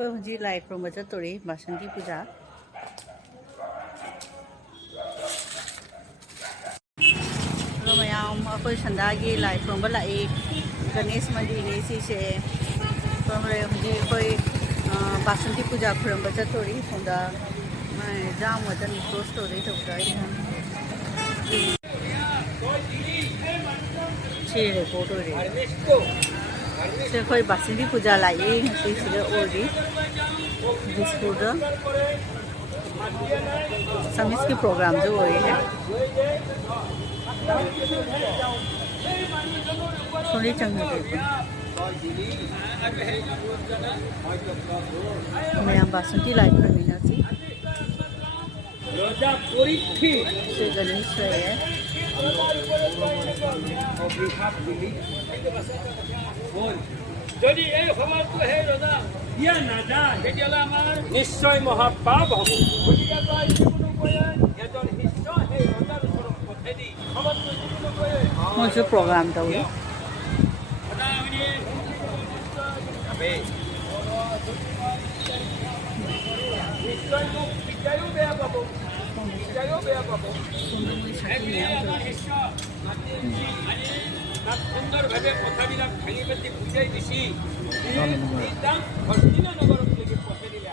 Ji live from Bajatori, Basanti Puja. Mayam, ako sandagi live from Balai, Ganesh Mandiri, Sise, from Ji, Basanti Puja from Bajatori, from the Jam was an close to it of the Chile photo. So, Basanti Puja like this is the old Dispur Assamese program जो हो रही है सोनी चंगे मैं यहाँ बासंती live mayamनासी से गणेश है যদি এই সমাজটো সেই ৰজা দিয়া নাযায় তেতিয়াহ'লে আমাৰ নিশ্চয় মহাপাপ হ'ব গতিকে তই যিকোনো কয়ে এজন শিষ্য সেই ৰজাৰ ওচৰত পঠাই দি সমাজটো যিকোনো কয়ে मुझे प्रोग्राम था वो নিশ্চয় মোক বিদ্যায়ো বেয়া পাব বিদ্যায়ো বেয়া পাব সুন্দৰভাৱে কথাবিলাক ভাঙি পাতি বুজাই দিছি নগৰলৈকে পঠাই দিলে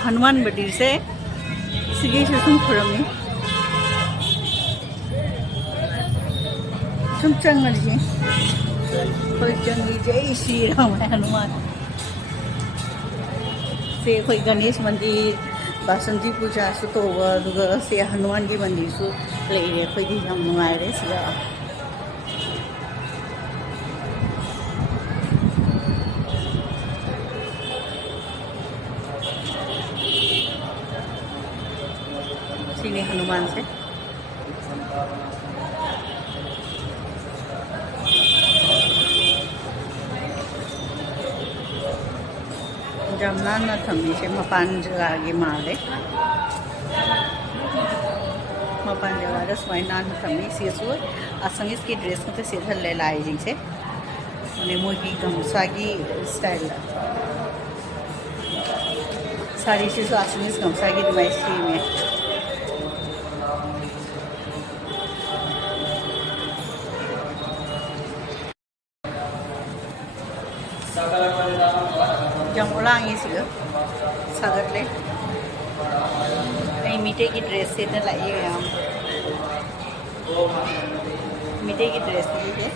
हनुमान मंदिर से सिगे सुम खुरमी सुम चंगी कोई चंगी जय श्री राम हनुमान से कोई गणेश मंदिर बासंती पूजा सुतोबा से हनुमान की मंदिर सु लेरे कोई दी हम नुआरे सिगा सीने हनुमान से जमुना न थमी से मपान जगह के मारे मपान जगह रस वाइना न थमी से सो असमीज की ड्रेस में तो सीधा ले लाए जिनसे ने मोगी गमसा की स्टाइल सारी चीज़ असमीज गमसा की डिवाइस में जम उलांग इसी सागर ले नहीं मीठे की ड्रेस से इधर लाइए यहाँ मीठे की ड्रेस लीजिए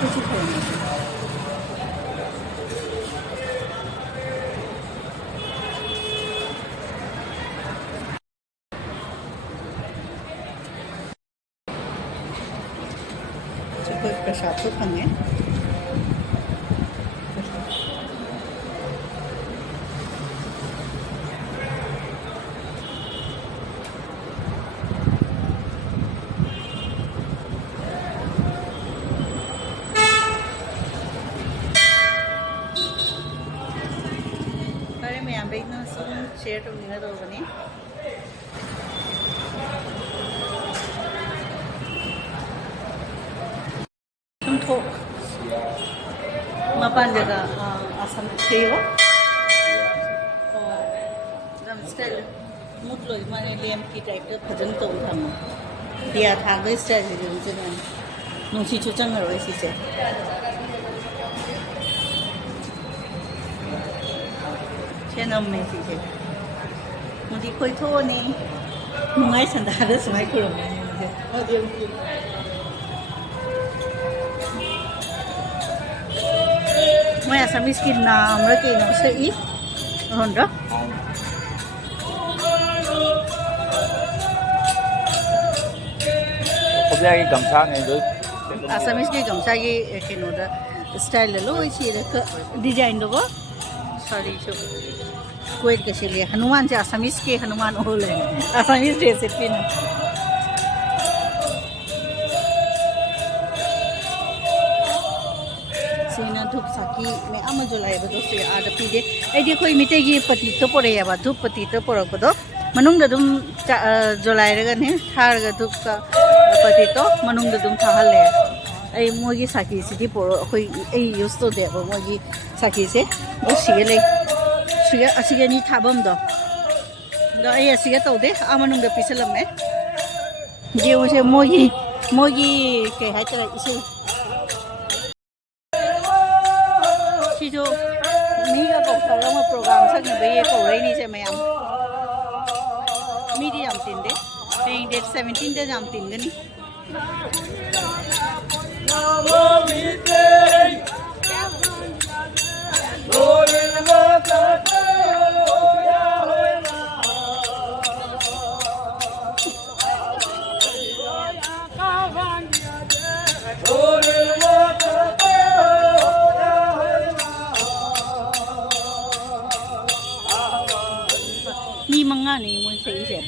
그치 그런 저거 प्रसाद तो खाने अरे मैं यहाँ बैठना सुन शेयर तो नहीं तो बनी तुम तो mapan jaga asam khewa dam style mutloi mane lem ki type ta bhajan to tham dia thang dai style ji jin chen nong chi chu chang ro si che chen am me si che mo di khoi tho ni ngai san da da smai ko ro ne ha dia मैं Assamese की नाम रखी ना से ई Honda अब जाके गमछा नहीं दो असमीज की गमछा की किनोदा स्टाइल लो इसी रख डिजाइन दो सॉरी जो कोई कैसे लिए हनुमान से असमीज के हनुमान हो ले असमीज ड्रेस पे ना धूप साकी में आम जो लाइब दोस्त आद पीदे ऐडी कोई मिटे की पति तो पड़े या धूप पति तो पड़क बदो मनुंग दम जो लाइरगने थारग धूप का पति तो मनुंग दम थाहले ऐ मोगी साकी सिटी पड़ो कोई ऐ यूज तो दे वो मोगी साकी से वो सिगले सिगा असिगा नी थाबम दो ऐ असिगा तो दे आमनुंग द पिसलम में ये उसे मोगी के है तेरा इसे जो मीगा कौशल प्रोग्राम सकने ये कौरई नहीं से मैम मीडी जाम तीन दे डेट 17 दे जाम तीन दिन नहीं मुझे सही से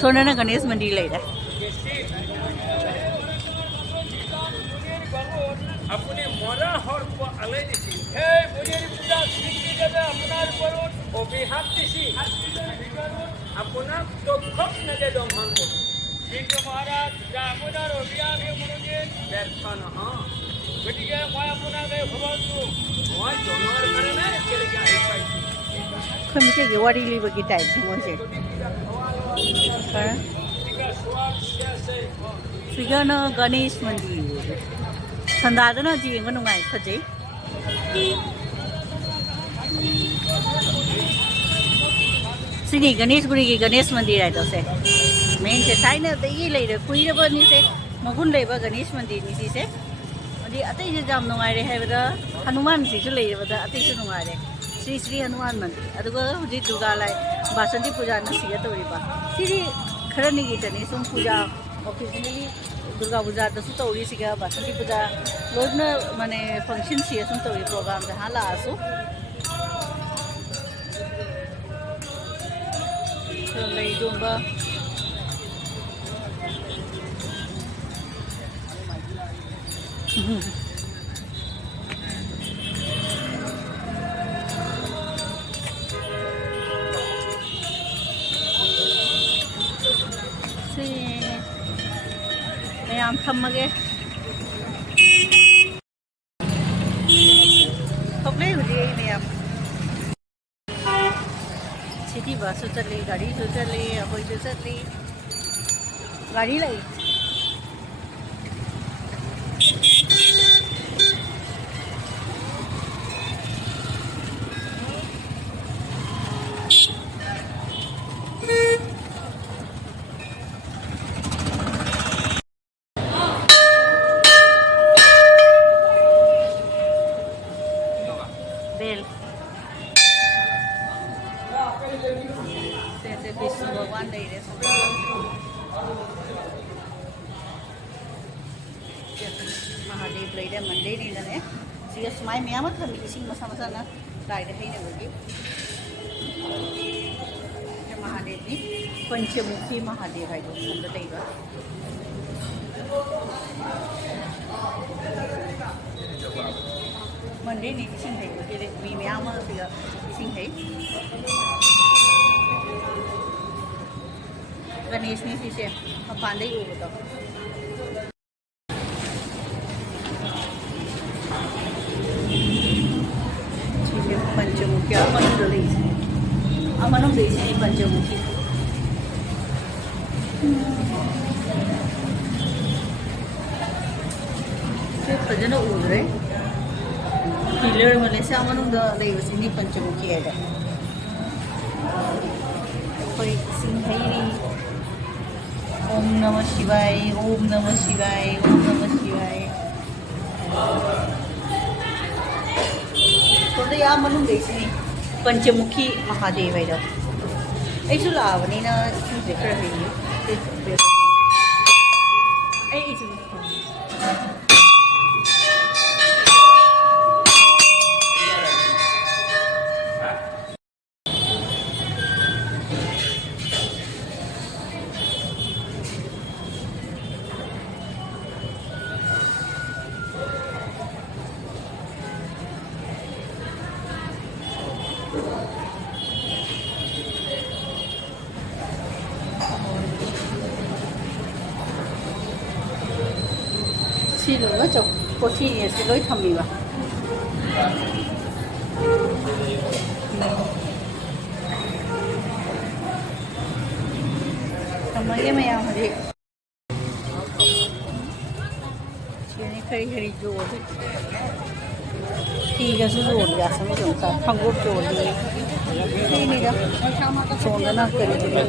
सोने ना गणेश मंदिर ले रहा अपने मोरा हर को अलग दिसी हे मुझे पूजा सीखी जगह अपना करो ओ बिहार दिसी अपना तो खप न दे दो हम को ठीक महाराज जामुना रोबिया भी मुझे दर्शन हां गटिके मैं अपना दे भगवान मैं जनवर करे ना चले क्या है भाई खमिके के वारी ली बगी टाइप मुझे फिगर ना गणेश मंदिर संदादना जी को नुंगाई फजे सिनी गणेश गुरी की गणेश मंदिर है तो से मेन से थाइना ते ये ले रे कुई रे बनी से मगुन लेबा गणेश मंदिर नि से अदि अतै जे जाम नुंगाई रे हैबदा हनुमान जी जो लेबदा अतै जो नुंगाई रे श्री श्री हनुमान मंदिर अदुगा हुजी दुर्गा लाई बासंती पूजा न सिया तोरिबा सिरी खरनी की तनी सुम पूजा ऑफिशियली दुर्गा पूजा दसु तौरी सिगा बासंती पूजा लोडना माने फंक्शन सिया सुम तौरी प्रोग्राम जहां लासु तो लई दोंबा I'm थम्मगे थोपले हुई है मैम सिटी बस चली गाड़ी चली अबोई चली गाड़ी लाई भगवान ले रहे सोदा महादेव ले रहे मंदिर नहीं ना ने सिया समाय में आमत हम इसी मसा मसा ना लाइट है ना लगी महादेव जी पंचमुखी महादेव है जो सुंदर देगा मंदिर नहीं सिंह है जो तेरे मी में आमत सिया सिंह है गणेश ने सी से पांडे ही होगा पंचमुखी अमन देसी पंचमुखी फजन उद्रे पिलर वाले से अमन देवसी पंचमुखी है कोई सिंहरी ओम नमः शिवाय ओम नमः शिवाय ओम नमः शिवाय तो यहाँ मनुष्य देसी पंचमुखी महादेव है ऐसे लावनी ना चीज़ें कर रही है 시루가 저 꽃이 예스로이 탑니다. 정말 mayam hadi. Ini kari jual. Tiga sudah biasa macam tu. Hangguk jual ni. Ini dah. Soalnya nak kari jual.